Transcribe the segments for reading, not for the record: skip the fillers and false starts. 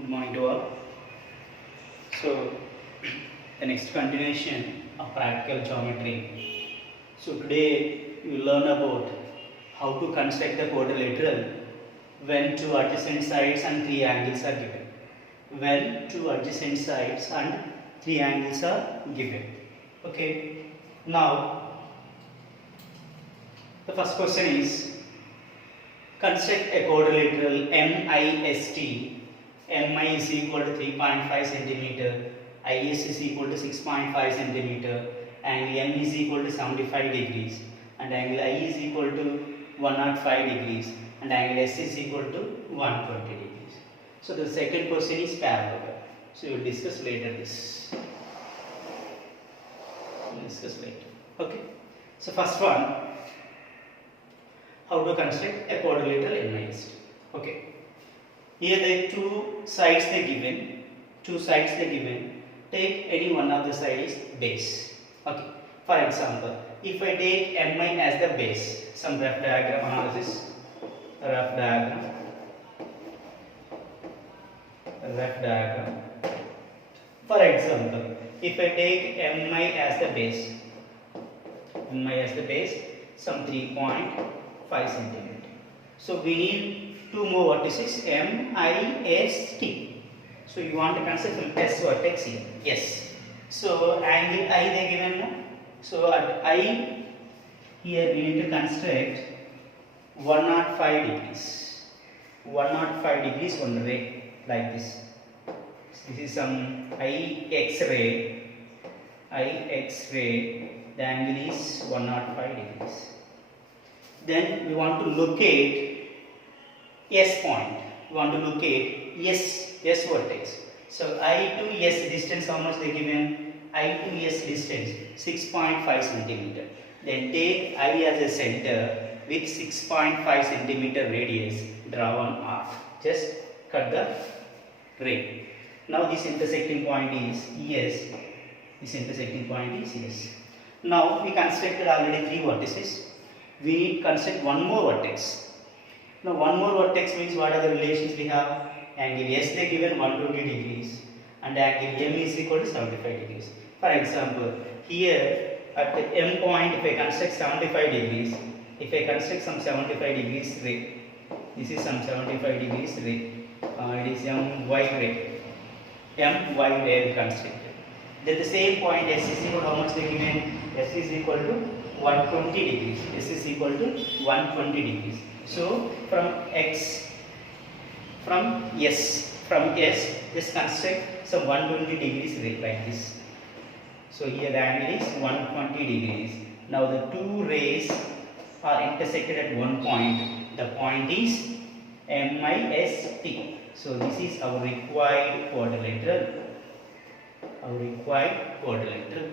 Good morning to all. So, the next continuation of practical geometry. So, today you will learn about how to construct the quadrilateral when two adjacent sides and three angles are given. When two adjacent sides and three angles are given. Okay. Now, the first question is construct a quadrilateral MIST. MI is equal to 3.5 centimeter, IS is equal to 6.5 centimeter, angle M is equal to 75 degrees, and angle I is equal to 105 degrees, and angle S is equal to 120 degrees. So the second question is parallel. So we will discuss later this. We'll discuss later. Okay. So first one, how to construct a quadrilateral MIST. Okay. Here the two sides they given. Take any one of the sides base. Okay. For example, if I take MI as the base, some rough diagram analysis. Rough diagram. For example, if I take MI as the base, some 3.5 centimeter. So we need two more vertices MIST. So you want to construct some S vertex here. Yes. So angle I they given now. So at I here we need to construct 105 degrees. 105 degrees one ray like this. This is some IX ray. The angle is 105 degrees. Then we want to locate S point. We want to locate S vertex. So I to S distance, how much they given? I to S distance 6.5 centimeter. Then take I as a center with 6.5 centimeter radius. Draw one arc. Just cut the ray. Now this intersecting point is S. Now we constructed already three vertices. We need to construct one more vertex. Now one more vertex means what are the relations we have? Angle S they given 120 degrees and angle M is equal to 75 degrees. For example, here at the M point, if I construct 75 degrees, if I construct some 75 degrees ray, this is some 75 degrees ray, it is MY ray, I constructed. Then the same point S is equal to how much they given? S is equal to 120 degrees. S is equal to 120 degrees. So from S, just construct some 120 degrees ray like this. So here the angle is 120 degrees. Now the two rays are intersected at one point. The point is MIST. So this is our required quadrilateral.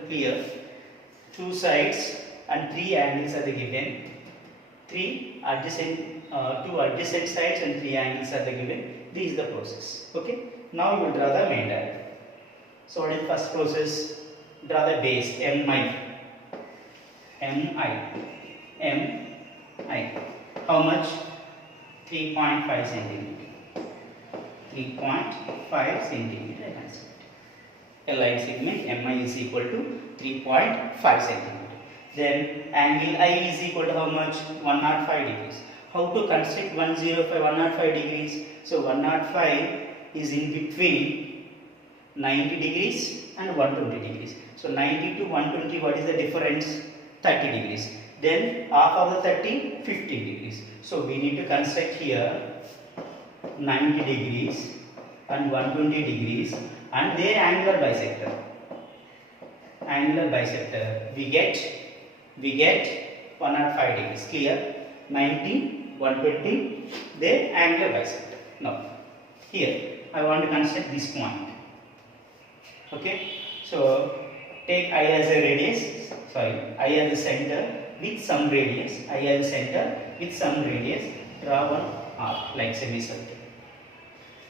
Clear. Two sides and three angles are given. Two adjacent sides and three angles are given. This is the process. Okay. Now we will draw the main diagram. So what is the first process? Draw the base MI. How much? 3.5 centimeter. 3.5 centimeter. I can say. A line segment MI is equal to 3.5 centimeter. Then angle I is equal to how much? 105 degrees. How to construct 105 degrees? So 105 is in between 90 degrees and 120 degrees. So 90 to 120, what is the difference? 30 degrees. Then half of the 30, 15 degrees. So we need to construct here 90 degrees and 120 degrees and their angular bisector. We get 105 degrees. Clear? 90, 120, their angular bisector. Now, here I want to construct this point. Okay? So, take I as a radius, I as a center with some radius. Draw one arc like semicircle.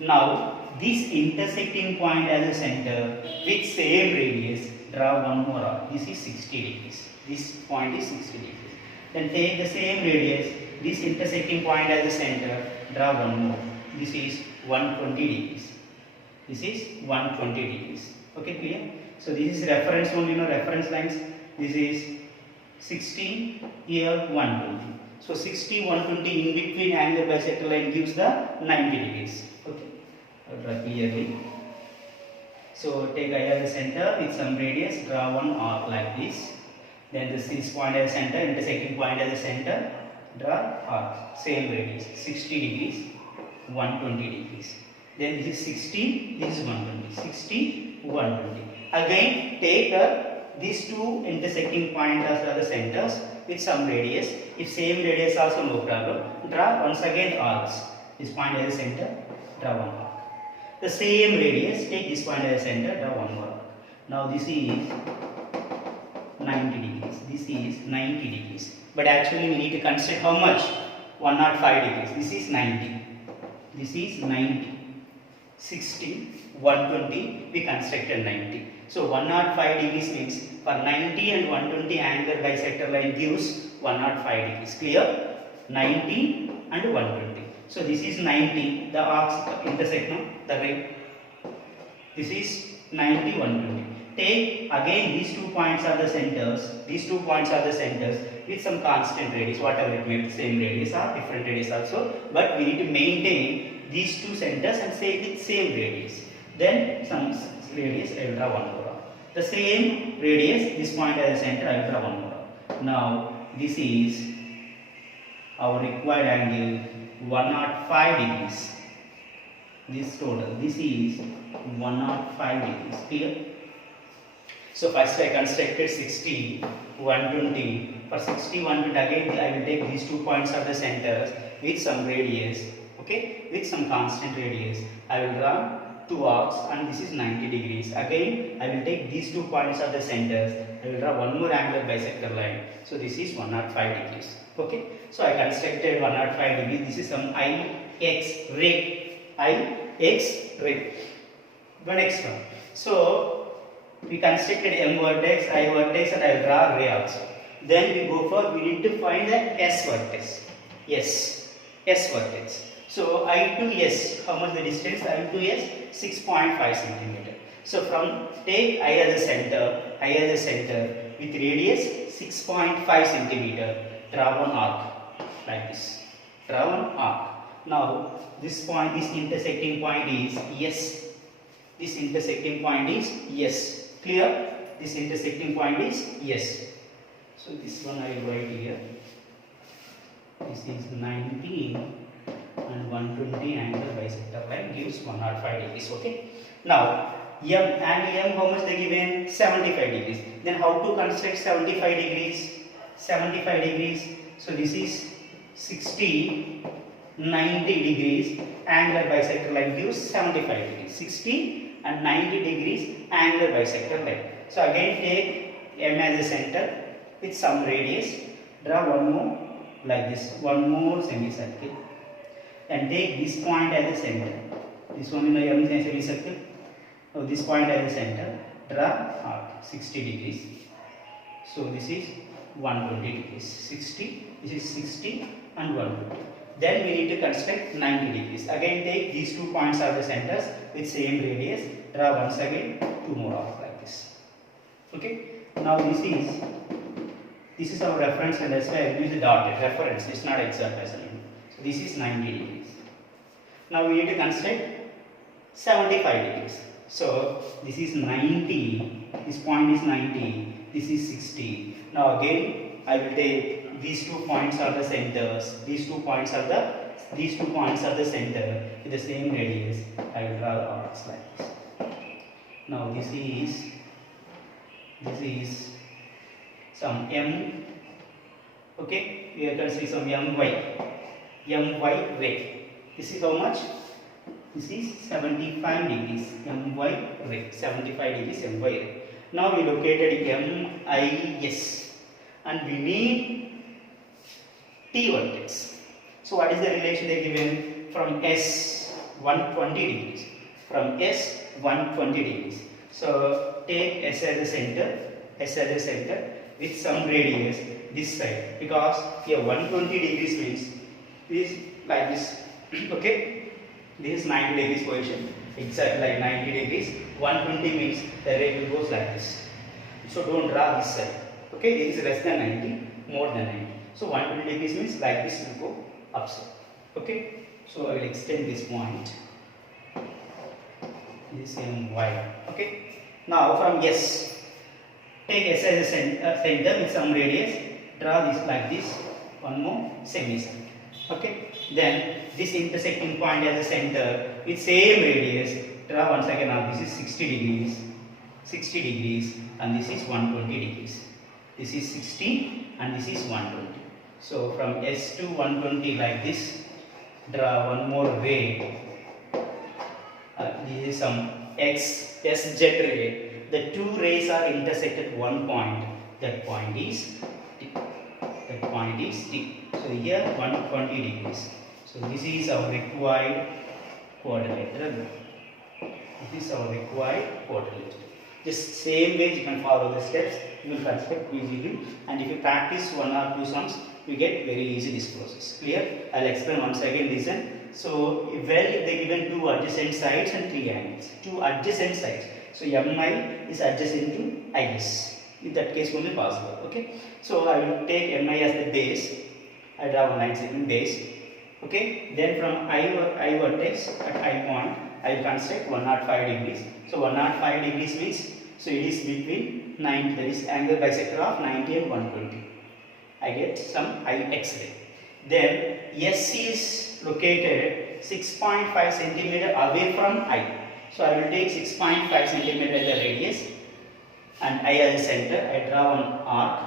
Now, this intersecting point as a center with same radius, draw one more arc. This is 60 degrees. This point is 60 degrees. Then take the same radius, this intersecting point as a center, draw one more. This is 120 degrees. This is 120 degrees. Okay, clear? So this is reference only, reference lines. This is 60, here 120. So 60, 120 in between angular bisector line gives the 90 degrees. Okay, I'll draw clearly. So take I as the center with some radius, draw one arc like this. Then this point as the center, intersecting point as the center, draw arc, same radius, 60 degrees, 120 degrees. Then this is 60, this is 120, 60, 120. Again take these two intersecting points as the centers with some radius. If same radius also no problem, draw once again arcs. This point as the center, draw one arc. The same radius, take this point as the center, draw one more arc. Now this is 90 degrees, this is 90 degrees. But actually we need to consider how much? 105 degrees. This is 90. This is 90. 60, 120, we constructed 90. So 105 degrees means for 90 and 120 angular bisector line gives 105 degrees. Clear? 90 and 120. So this is 90, the arcs intersect now, the ray. This is 90, 120. Take again these 2 points are the centers. These 2 points are the centers with some constant radius, whatever it may be, same radius or different radius also. But we need to maintain these 2 centers and say with same radius. Then some radius, I will draw one more. The same radius, this point as the center, I will draw one more. Now this is our required angle 105 degrees. This total, this is 105 degrees. Clear? So first I constructed 60, 120. For 60, 120 again I will take these 2 points of the centers with some radius. Okay, with some constant radius. I will draw 2 arcs and this is 90 degrees. Again I will take these 2 points of the centers. I will draw one more angular bisector line. So this is 105 degrees. Okay, so I constructed 105 degrees. This is some IX ray. IX ray. The next one. So we constructed M vertex, I vertex, and I will draw ray also. Then we go for, we need to find the S vertex. Yes, S vertex. So I to S, how much the distance? I to S, 6.5 centimeter. So from take I as a center with radius 6.5 centimeter. Draw one arc like this. Draw one arc. Now this point, this intersecting point is S. This intersecting point is S. Clear? This intersecting point is S. So this one I will write here. This is 19 and 120 angle bisector line gives 105 degrees. Okay. Now M and M, how much they given? 75 degrees. Then how to construct 75 degrees? 75 degrees. So this is 60, 90 degrees angular bisector line gives 75 degrees. 60 and 90 degrees angular bisector line. So again take M as a center with some radius. Draw one more like this. One more semicircle. And take this point as a center. This one is M semicircle. Now this point as a center. Draw arc 60 degrees. So this is 120 degrees. 60. This is 60 and 120. Then we need to construct 90 degrees. Again take these 2 points are the centers with same radius. Draw once again 2 more arcs like this. Okay. Now this is our reference, and that's why I use the dotted reference. It's not exact measurement. So this is 90 degrees. Now we need to construct 75 degrees. So this is 90. This point is 90. This is 60. Now again I will take these 2 points are the centers. These two points are the center with the same radius. I will draw the arcs like this. Now this is some M. Okay, we can see some MY ray. This is how much? This is 75 degrees. MY ray. 75 degrees MY ray. Now we located MIS and we need T vertex. So what is the relation they given? From S 120 degrees. From S 120 degrees. So take S as the center with some radius this side, because here 120 degrees means this like this. Okay, this is 90 degrees position. exactly like 90 degrees. 120 means the ray will goes like this. So don't draw this side. Okay, this is less than 90, more than 90. So 120 degrees means like this will go upside. Okay, so I will extend this point. This my. Okay, now from S, take S as a center with some radius. Draw this like this. One more semicircle. Okay, then this intersecting point as a center with same radius. Draw once again. Now this is 60 degrees. 60 degrees and this is 120 degrees. This is 60 and this is 120. So from S to 120 like this, draw one more ray. This is some SZ ray. The two rays are intersected at one point. That point is T. That point is T. So here 120 degrees. So this is our required quadrilateral. This is our required quadrilateral. Just same way you can follow the steps, you will construct easily, and if you practice one or two sums, you get very easy this process. Clear? I will explain once again. Listen. So, well, they given two adjacent sides and three angles. Two adjacent sides. So, MI is adjacent to IS. In that case, only possible. Okay. So, I will take MI as the base. I draw one line segment base. Okay. Then from I vertex at I point, I will construct 105 degrees. So 105 degrees means, so it is between 90, that is angle bisector of 90 and 120. I get some IX ray. Then S is located 6.5 centimeter away from I. So I will take 6.5 centimeter as the radius and I as the center. I draw one arc.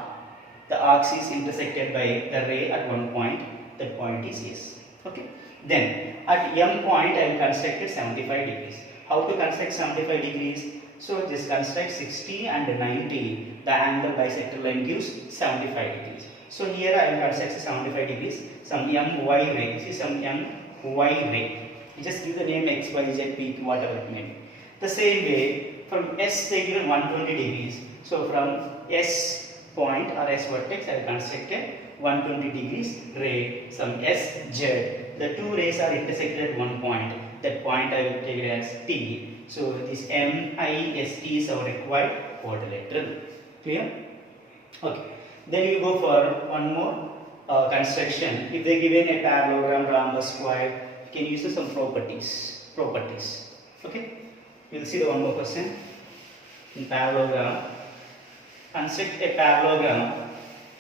The arc is intersected by the ray at one point. That point is S. Okay. Then at M point I will construct 75 degrees. How to construct 75 degrees? So just construct 60 and 90. The angle bisector line gives 75 degrees. So here I will construct 75 degrees. Some MY ray. This is some MY ray. You just give the name X, Y, Z, P, Q, whatever it may be. The same way from S they given 120 degrees. So from S point or S vertex I will construct a 120 degrees ray. Some SZ. The two rays are intersected at one point. That point I will take it as T. So this MIST is our required quadrilateral. Clear? Okay. Then you go for one more construction. If they given a parallelogram, rhombus, square, you can use some properties. Okay. We will see the one more question. In parallelogram, construct a parallelogram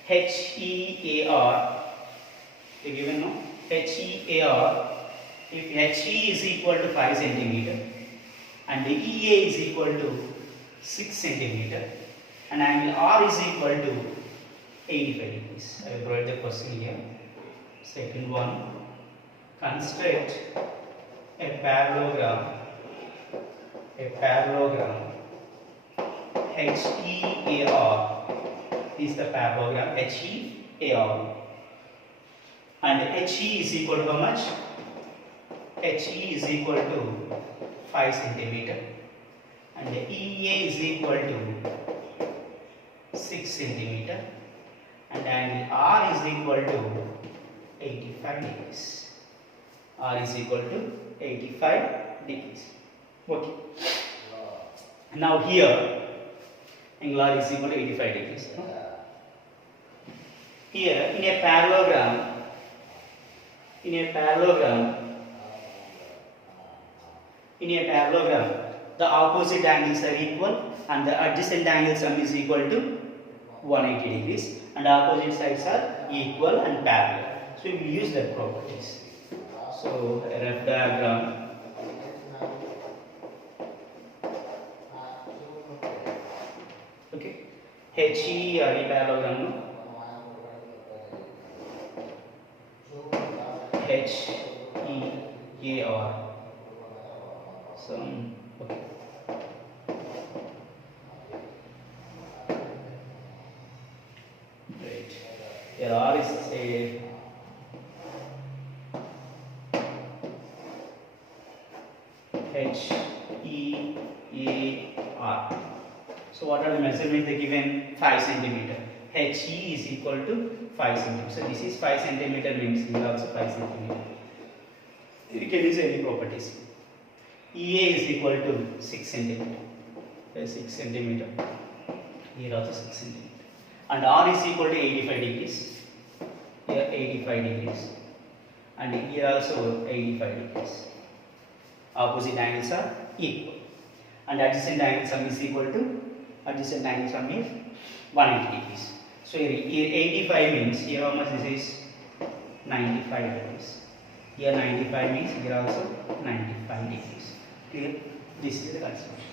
HEAR. They given no HEAR. If HE is equal to 5 centimeter and the EA is equal to 6 centimeter and angle R is equal to 85 degrees. I will write the question here. Second one, construct a parallelogram HEAR. This is the parallelogram HEAR. And HE is equal to how much? HE is equal to 5 centimeter and the EA is equal to 6 centimeter and angle R is equal to 85 degrees. R is equal to 85 degrees. Okay. Now here angle R is equal to 85 degrees. Here in a parallelogram, the opposite angles are equal and the adjacent angle sum is equal to 180 degrees and opposite sides are equal and parallel. So we will use that properties. So a rough diagram. Okay. HE or a parallelogram. HEAR. Some okay. Right. Here R is a HEAR. So what are the measurements they given? 5 centimeter. HE is equal to 5 centimeter. So this is 5 centimeter means here also 5 centimeter. You can use any properties. EA is equal to 6 centimeter. 6 centimeter. Here also 6 centimeter. And R is equal to 85 degrees. Here 85 degrees. And here also 85 degrees. Opposite angles are equal. And adjacent angle sum is equal to adjacent angle sum is 180 degrees. So here 85 means here how much this is 95 degrees. Here 95 means here also 95 degrees. Clear? This is the construction.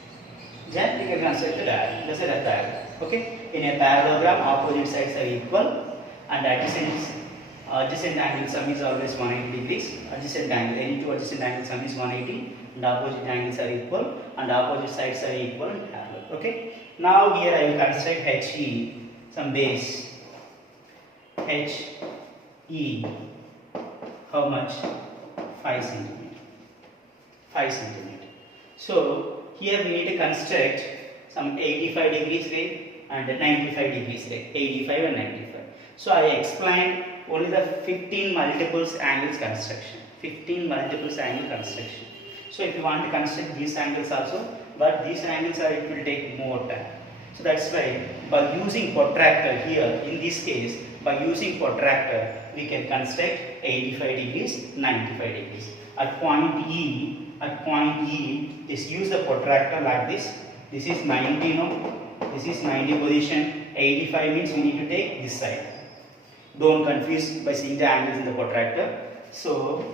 Then we can construct the diagram. Let's say that diagram. Okay? In a parallelogram, opposite sides are equal and adjacent angle sum is always 180 degrees. Adjacent angle, any two adjacent angle sum is 180 and opposite angles are equal and opposite sides are equal and parallel. Okay? Now here I will construct HE, some base. HE, how much? 5 centimeter. 5 centimeter. So here we need to construct some 85 degrees ray and 95 degrees ray. 85 and 95. So I explained only the 15 multiples angles construction. 15 multiples angle construction. So if you want to construct these angles also, but these angles are, it will take more time. So that's why by using protractor here, in this case, by using protractor, we can construct 85 degrees, 95 degrees. At point E, just use the protractor like this. This is 90, no? This is 90 position. 85 means we need to take this side. Don't confuse by seeing the angles in the protractor. So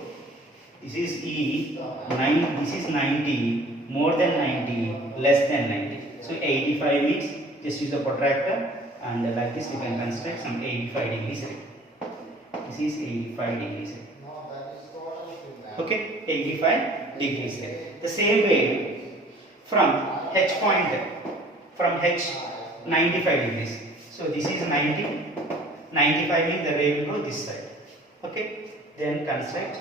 this is E, this is 90, more than 90, less than 90. So 85 means just use the protractor and like this we can construct some 85 degrees ray. This is 85 degrees ray. Okay, 85 degrees ray. The same way from H point, from H 95 degrees. So this is 90, 95 means the ray will go this side. Okay, then construct.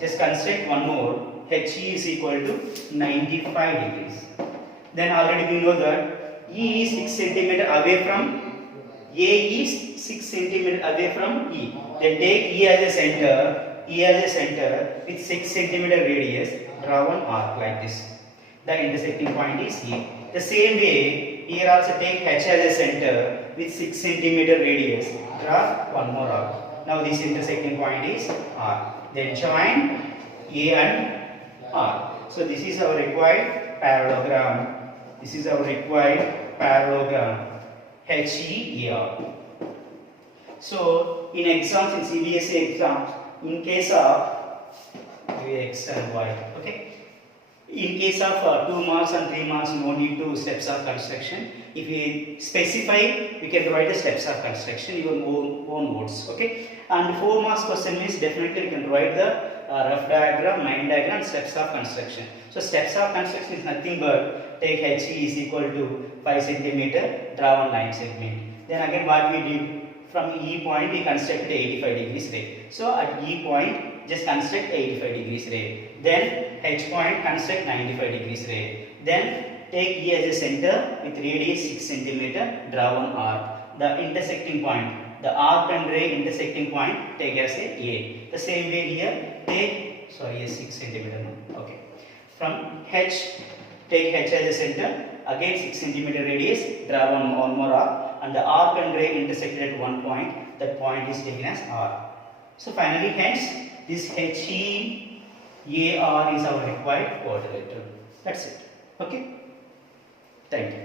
Just construct one more. HE is equal to 95 degrees. Then already we know that E is 6 centimeter away from A is 6 centimeter away from E. Then take E as a center. E as a center with 6 centimeter radius. Draw one arc like this. The intersecting point is E. The same way here also take H as a center with 6 centimeter radius. Draw one more arc. Now this intersecting point is R. Then join A and R. So this is our required parallelogram. This is our required parallelogram. HEAR. So in exams, in CBSE exams, in case of X and Y, okay. In case of 2 marks and 3 marks, no need to steps of construction. If we specify, we can provide the steps of construction, your own words, okay. And 4 marks question is definitely you can provide the rough diagram, mind diagram, steps of construction. So steps of construction is nothing but take HE is equal to 5 centimeter, draw one line segment. Then again what we did, from E point we constructed 85 degrees ray. So at E point just construct 85 degrees ray. Then H point construct 95 degrees ray. Then take E as a center with radius 6 centimeter, draw one arc. The intersecting point, the arc and ray intersecting point take as A. The same way here take, sorry, 6 centimeter, no? Okay. From H, take H as a center, again 6 centimeter radius, draw one more arc, and the arc and ray intersected at one point, that point is taken as R. So finally, hence, this HEAR is our required quadrilateral. That's it. Okay? Thank you.